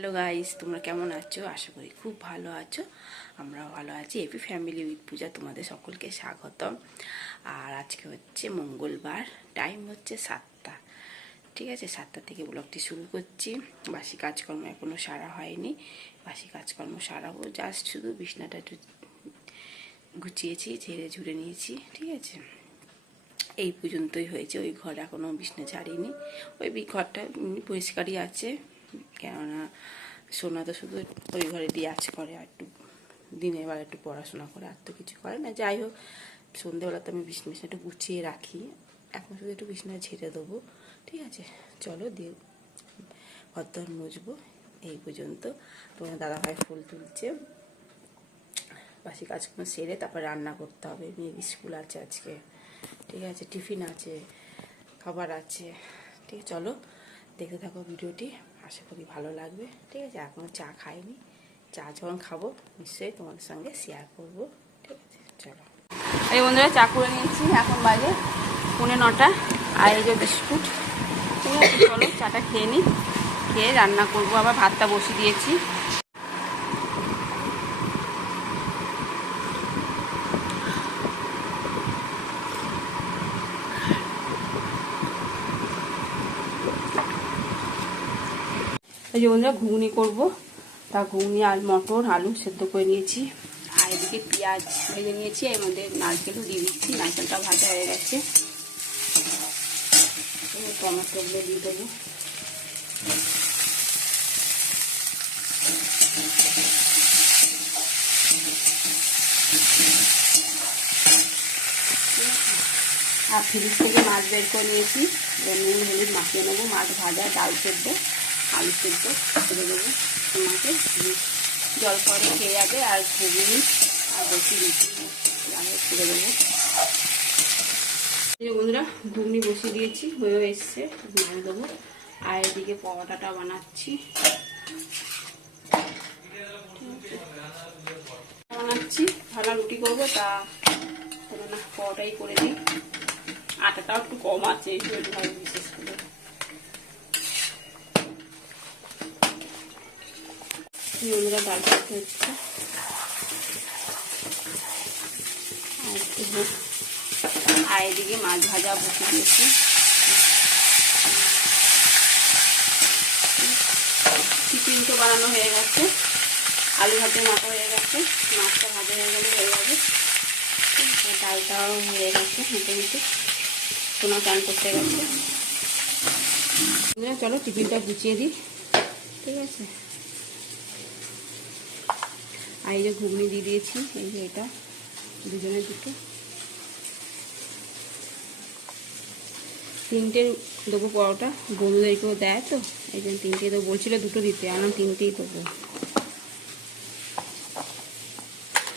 Hello guys, তোমরা কেমন আছো? আশা করি খুব ভালো আছো। আমরাও ভালো আছি। এপি ফ্যামিলি উইথ পূজা তোমাদের সকলকে স্বাগতম। আর আজকে হচ্ছে মঙ্গলবার, টাইম হচ্ছে 7টা। ঠিক আছে, 7টা থেকে ব্লগটি শুরু করছি। বাসি কাজকর্ম এখনও সারা হয়নি, বাসি কাজকর্ম সারাবো। জাস্ট শুধু বিছনাটা একটু গুছিয়েছি, ঝেড়ে ঝুড়ে নিয়েছি। ঠিক আছে, এই পর্যন্তই হয়েছে। ওই ঘর এখনও বিছনা ঝাড়িনি। ওই ঘরটা পরিষ্কারই আছে, কেননা সোনা তো শুধু ওই ঘরে রিয়াজ করে, আর একটু দিনের বেলা একটু পড়াশোনা করে, আর তো কিছু করে না। যাই হোক, সন্ধ্যেবেলা তো আমি বিছনা একটু গুছিয়ে রাখি, এখন শুধু একটু বিছনা ঝেড়ে দেবো। ঠিক আছে, চলো দিয়ে ঘর মুছবো। এই পর্যন্ত। তোমার দাদাভাই ফুল তুলছে। বাসি কাজগুলো সেরে তারপর রান্না করতে হবে। মেয়ের স্কুল আছে আজকে। ঠিক আছে, টিফিন আছে, খাবার আছে। ঠিক আছে, চলো দেখতে থাকো ভিডিওটি, আশা করি ভালো লাগবে। ঠিক আছে, এখনও চা খাইনি, চা যখন খাবো নিশ্চয়ই তোমাদের সঙ্গে শেয়ার করবো। ঠিক আছে, চলো। এই বন্ধুরা, চা করে নিয়েছি, এখন বাজে 9:45। আর এই যে বিস্কুট। ঠিক আছে, চলো চাটা খেয়ে নিই, খেয়ে রান্না করবো। আবার ভাতটা বসিয়ে দিয়েছি। এই যে বন্ধুরা, ঘুগনি করবো। তা ঘুগনি আর মটর আলু সেদ্ধ করে নিয়েছি। আর এদিকে পেঁয়াজ ভেজে নিয়েছি, এর মধ্যে নারকেলও দিয়ে দিচ্ছি। নারকেলটা ভাজা হয়ে গেছে। টমেটোগুলো দিয়ে দেবো। আর ফ্রিজ থেকে মাছ বের করে নিয়েছি, নুন হলুদ মাখিয়ে নেবো। মাছ ভাজা, ডাল সেদ্ধ, আলু সেদ্ধ করে দেবো। তোমাকে জল পরে খেয়ে যাবে। আর ঘুগনি আর বেশি রুটি করে দেবো। এই বন্ধুরা, ঘুগনি বসিয়ে দিয়েছি, হয়েও এসছে, নামিয়ে দেবো। আর এদিকে পরোটাটা বানাচ্ছি। ভালো রুটি করবো, তা না পরোটাই করে দিই। আটাটাও একটু কম আছে, বিশেষ করে। বন্ধুরা, ডাল করতে হচ্ছে। আর এদিকে মাছ ভাজা বসিয়ে দিয়েছি। টিফিন তো বানানো হয়ে গেছে, আলু ভাতে মাখা হয়ে গেছে, মাছটা ভাজা হয়ে গেলে হয়ে যাবে। ডালটাও হয়ে গেছে মোটামুটি, সোনা চান করতে গেছে। চলো টিফিনটা গুছিয়ে দিই। ঠিক আছে, আর এই যে ঘুগনি দিয়ে দিয়েছি, এই যে এটা দুজনের দুটো। 3টে দেবো পরোটা, বন্ধুদেরকেও দেয় তো, এই জন্য 3টে দেবো। বলছিল 2টো দিতে, আমার 3টেই দেবো।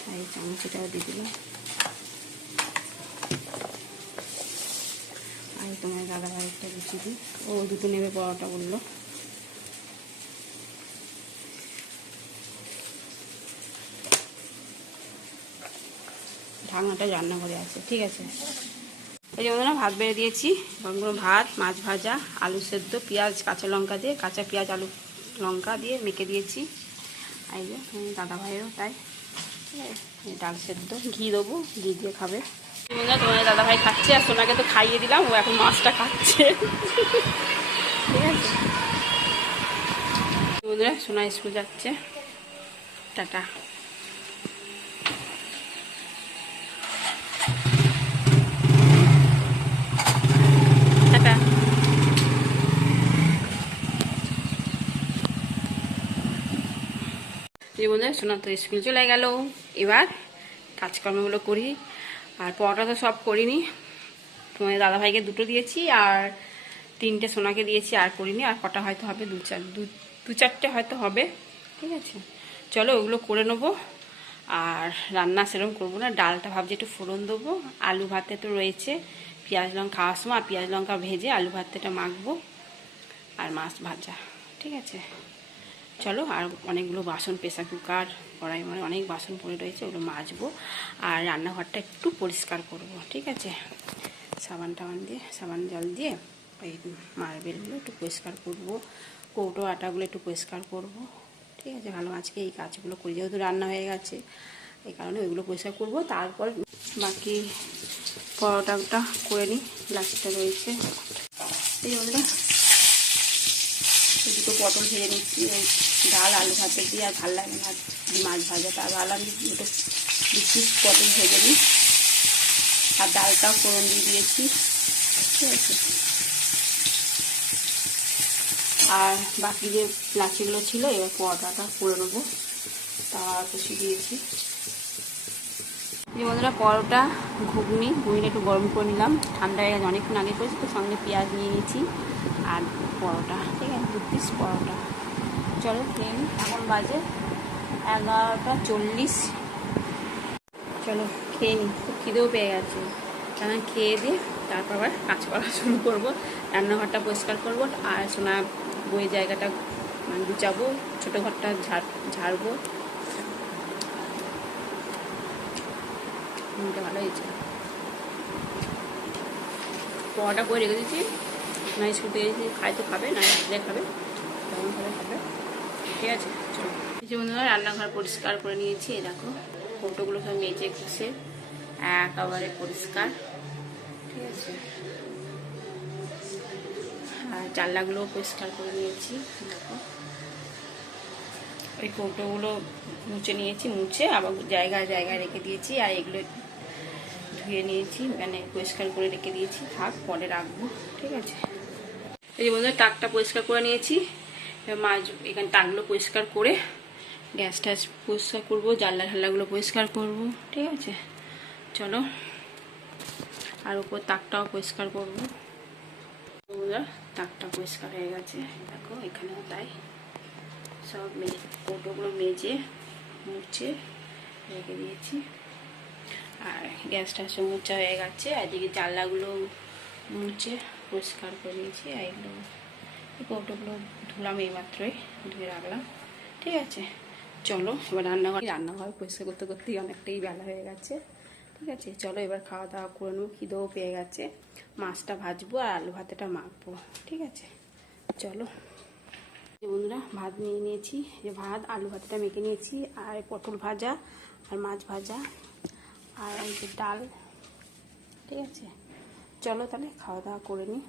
আর এই চামচটাও দিয়ে দিলাম। আর তোমার দাদাভাই একটা গুছিয়ে দিই, ও 2টো নেবে পরোটা বললো। ঢাকনাটা রান্নাঘরে আছে। ঠিক আছে, এই যেমন ভাত বেড়ে দিয়েছি। ভাত, মাছ ভাজা, আলু সেদ্ধ, পেঁয়াজ কাঁচা লঙ্কা দিয়ে, কাঁচা পেঁয়াজ আলু লঙ্কা দিয়ে মেখে দিয়েছি। এই যে দাদাভাইও তাই। ডাল সেদ্ধ, ঘি দেবো, ঘি দিয়ে খাবে। তোমার দাদাভাই খাচ্ছে, আর সোনাকে তো খাইয়ে দিলাম, ও এখন মাছটা খাচ্ছে। ঠিক আছে বন্ধুরা, সোনা স্কুল যাচ্ছে। টাটা। টাটা। এই বন্ধুরা, সোনা তো স্কুল চলে গেল। এবার কাজকর্মগুলো করি। আর পরোটা তো সব করিনি, তোমাদের দাদাভাইকে 2টো দিয়েছি, আর 3টে সোনাকে দিয়েছি, আর করিনি। আর কটা হয়তো হবে, দু চারটে হয়তো হবে। ঠিক আছে, চলো ওগুলো করে নেবো। আর রান্না সেরকম করবো না, ডালটা ভাবছি একটু ফোড়ন দেবো। আলু ভাতে তো রয়েছে, পেঁয়াজ লঙ্কা খাওয়ার সময় পেঁয়াজ লঙ্কা ভেজে আলু ভাতেটা মাখবো। আর মাছ ভাজা। ঠিক আছে, চলো। আর অনেকগুলো বাসন, প্রেসার কুকার, কড়াই অনেক বাসন পড়ে রয়েছে, ওগুলো মাজবো। আর রান্নাঘরটা একটু পরিষ্কার করব। ঠিক আছে, সাবান জল দিয়ে ওই মার্বেলগুলো একটু পরিষ্কার করবো, কৌটো আটাগুলো একটু পরিষ্কার করব। ঠিক আছে, ভালো আজকে এই কাজগুলো করি, যেহেতু রান্না হয়ে গেছে এই কারণে ওইগুলো পরিষ্কার করব। তারপর বাকি পরোটাটা করে নিই, লাস্টটা রয়েছে। এই বন্ধুরা দুটো পটল ভেজে নিচ্ছি, ওই ডাল আলু ভাতে দিয়ে আর ভালো লাগে না মাছ ভাজা, তার ভালো আমি দুটো পিস পটল ভেজে নিই। আর ডালটাও ফোড়ন দিয়ে দিয়েছি। ঠিক আছে, আর বাকি যে লাচিগুলো ছিল এবার পরোটাটা করে নেবো, তার কষি দিয়েছি। যে বন্ধুরা পরোটা ঘুগনিটা একটু গরম করে নিলাম, ঠান্ডা হয়ে গেছে অনেকক্ষণ আগে করেছি তো, সঙ্গে পেঁয়াজ নিয়ে নিয়েছি আর পরোটা। ঠিক আছে, 2 পিস পরোটা। চলো খেয়ে নিই। এখন বাজে 11:40। চলো খেয়ে নিই, খুব খিদেও পেয়ে গেছে। কারণ খেয়ে দিয়ে তারপর আবার কাজ করা শুরু করবো, রান্নাঘরটা পরিষ্কার করবো আর সোনা বইয়ের জায়গাটা মানে গুছাবো, ছোটো ঘরটা ঝাড়বো। ভালো হয়েছে, পরোটা করে রেখে দিচ্ছি। না স্কুল থেকে খাই তো খাবে, না আসলে খাবে, তখন খাবে। ঠিক আছে, চলো। কিছু বন্ধুরা রান্নাঘর পরিষ্কার করে নিয়েছি। এই দেখো কৌটোগুলো সব মেজে ঘষে একেবারে পরিষ্কার। ঠিক আছে, আর জানলাগুলোও পরিষ্কার করে নিয়েছি। দেখো ওই কৌটোগুলো মুছে নিয়েছি, মুছে আবার জায়গায় রেখে দিয়েছি। আর এগুলো ধুয়ে নিয়েছি, মানে পরিষ্কার করে রেখে দিয়েছি, থাক পরে রাখবো। ঠিক আছে, এই যে বন্ধুরা টাকটা পরিষ্কার করে নিয়েছি। মাছ এখানে টাকগুলো পরিষ্কার করে গ্যাস ট্যাস পরিষ্কার করবো, জানলাগুলো পরিষ্কার করব। ঠিক আছে, চলো। আর উপর তাকটাও পরিষ্কার করবো। বন্ধুরা তাকটা পরিষ্কার হয়ে গেছে, দেখো এখানেও তাই। সব কৌটোগুলো মেজে মুছে রেখে দিয়েছি। আর গ্যাসটা মুছা হয়ে গেছে, আর এদিকে জানলাগুলো মুছে পরিষ্কার করে নিয়েছি। আর এগুলো এই কৌটোগুলো ধুলাম, এইমাত্রই ধুয়ে রাখলাম। ঠিক আছে, চলো এবার রান্নাঘর পরিষ্কার করতে করতেই অনেকটাই বেলা হয়ে গেছে। ঠিক আছে, চলো এবার খাওয়া দাওয়া করে নেবো, খিদেও পেয়ে গেছে। মাছটা ভাজবো আর আলু ভাতেটা মাখবো। ঠিক আছে, চলো। বন্ধুরা ভাত নিয়ে নিয়েছি, যে ভাত আলু ভাতটা মেখে নিয়েছি, আর পটল ভাজা আর মাছ ভাজা আর এই যে ডাল। ঠিক আছে, চলো তাহলে খাওয়া দাওয়া করে নিই।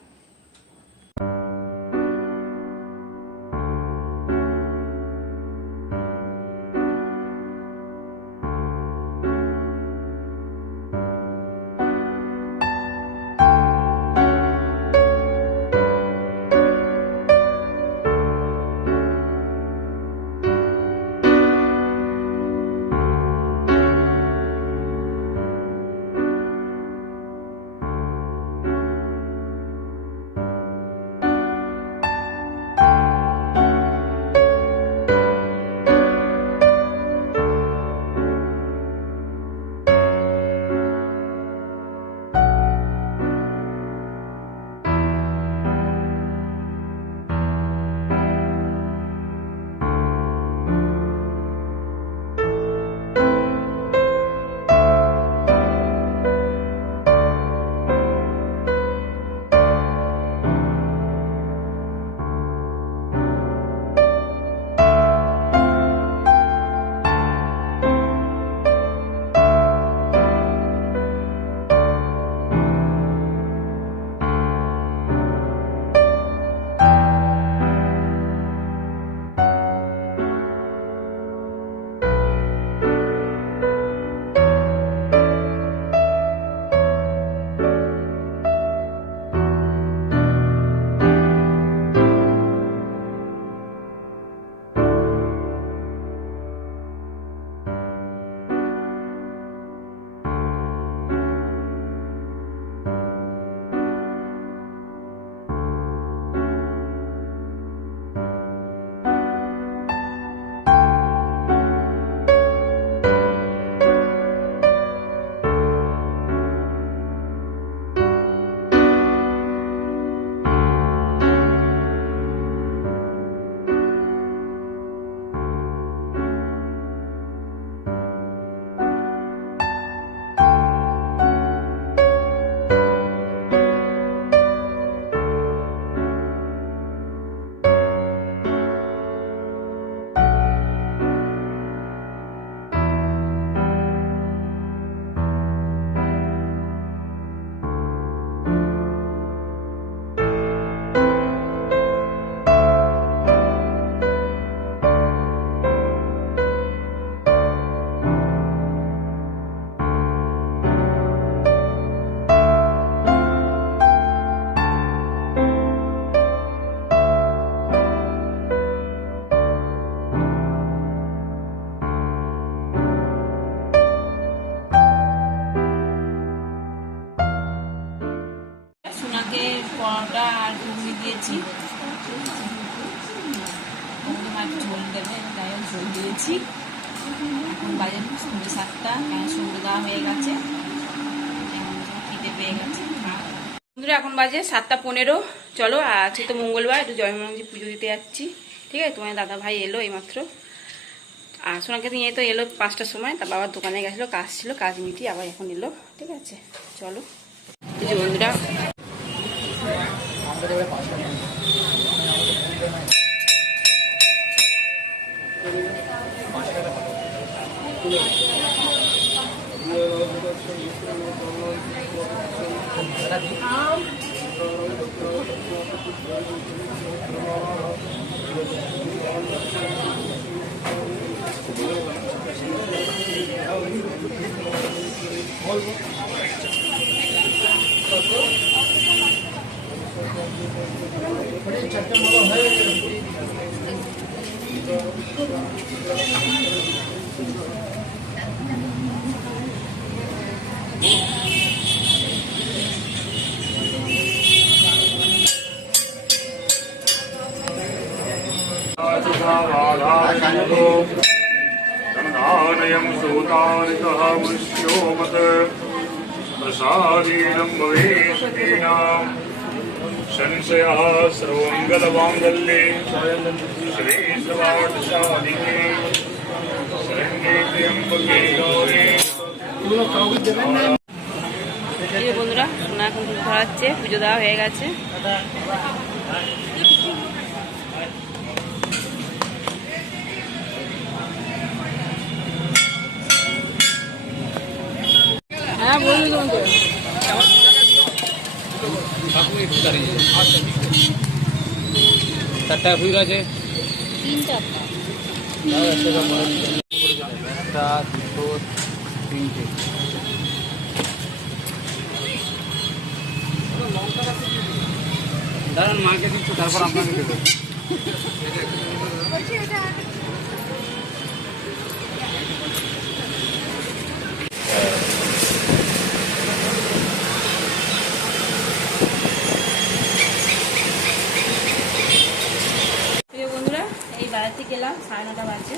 দিয়েছি, ঝোল দেবে, তাই ঝোল দিয়েছি। এখন বাজে 7:30, কারণ সন্ধ্যে দেওয়া হয়ে গেছে, খিদে পেয়ে গেছে। বন্ধুরা এখন বাজে 7:15। চলো, আজকে তো মঙ্গলবার, একটু জয়মঙ্গলজি পুজো দিতে যাচ্ছি। ঠিক আছে, তোমার দাদা ভাই এলো এইমাত্র, আর সোনাকে নিয়ে তো এলো 5টার সময়। তার বাবার দোকানে গেছিলো, কাজ ছিল, কাজ মিটিয়ে আবার এখন এলো। ঠিক আছে, চলো। বন্ধুরা गन्धानयं सूतानितः मुष्योमत् प्रसादीनं भवेष्टीनां संशयः सर्वमङ्गलमाङ्गल्ये श्रीसवाटसादिके शरण्ये त्र्यम्बके गौरी। বন্ধুরা, সোনা এখন দুধ ধরাচ্ছে, পুজো দেওয়া হয়ে গেছে। হ্যাঁ বলবি তোমাকে, চারটা ফুল আছে, 3টা। একটা, দুটো, তিনটে। দাঁড়ান, মাকে দিচ্ছি, তারপর আপনাকে দেবো। বন্ধুরা, এই বাড়িতে গেলাম, 9:30 বাজে।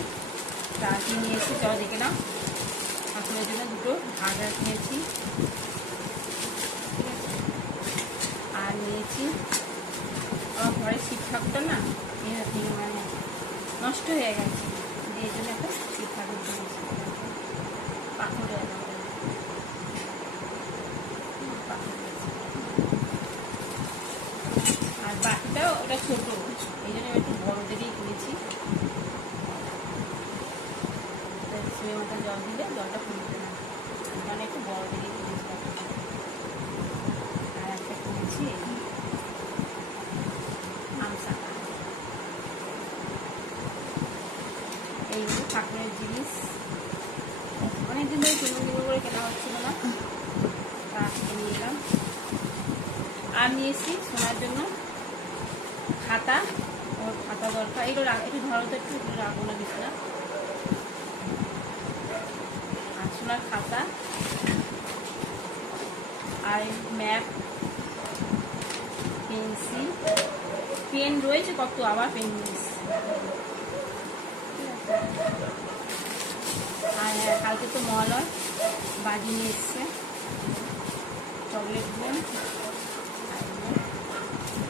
রাতে নিয়ে এসেছি, চলো দেখে নাও। ঠাকুরের জন্য দুটো ভাজা নিয়েছি, আর নিয়েছি আমার ঘরে শিব ঠাকুরটা না মানে নষ্ট হয়ে গেছে, এই জন্য একটা শিব ঠাকুর নিয়েছি, পাথরের। আর বাকিটাও ওটা ছোট, এই জন্য একটু বড় দেখেই কিনেছি। সিমের মতো জল দিলে জলটা ফুলবে না, মানে একটু বড় দেখেই কিনেছি। আর একটা কিনেছি আমসাকা। এইগুলো ঠাকুরের জিনিস, অনেকদিন ধরে কিনে করে কেনা হচ্ছিল না, তা নিয়ে এলাম। আর নিয়েছি সোনার জন্য খাতা, ওর খাতা দরকার। এগুলো একটু ধরো তো, একটু রাখবো না বিছনা। আর সোনার খাতা, আর ম্যাপ, পেন্সিল, পেন রয়েছে কত, আবার পেন নিয়েছি। আর হ্যাঁ, কালকে তো মহালয়, বাজি নিয়ে এসছে, চকলেট বোন,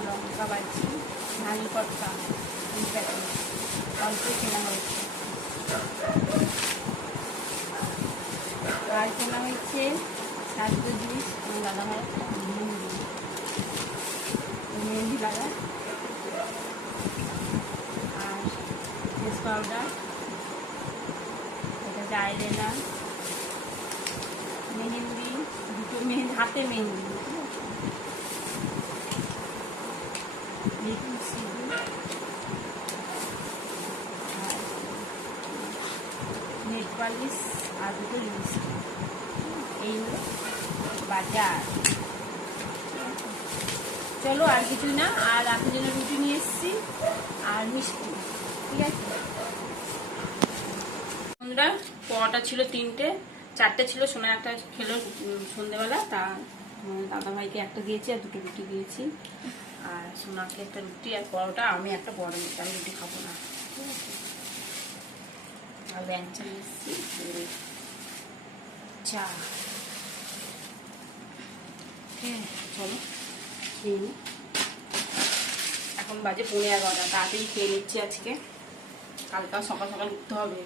লঙ্কা বাজি, ধানি পটকা, অল্প কেনা হয়েছে। আর কেনা হয়েছে সাজগো জিনিস, দাদা ভাই মেহেন্দি লাগা, আর ফেস পাউডার, এটা হচ্ছে আইলাইনার, মেহেন্দি, দুটো মেহেন্দি, হাতে মেহেন্দি, লিকুইড সিঁদুর, আর নেট পালিশ, আর দুটো লিপস্টিক। এই হলো বাজার। চলো, আর কিছু না। আর রাতের জন্য রুটি নিয়ে এসেছি আর মিষ্টি। ঠিক আছে বন্ধুরা, পরোটা ছিল 3টে, 4টে ছিল, সোনা একটা খেলো সন্ধ্যেবেলা, তা দাদা ভাইকে একটা দিয়েছি আর দুটো রুটি দিয়েছি। আর সোনাকে একটা রুটি আর পরোটা, আমি একটা বড় রুটি, আমি রুটি খাবো না, ঠিক আছে। আর ল্যাংচা মিষ্টি চা। হ্যাঁ চলো খেয়ে নিই। এখন বাজে 11:15, তাড়াতাড়ি খেয়ে নিচ্ছি আজকে, কালকে সকাল সকাল উঠতে হবে।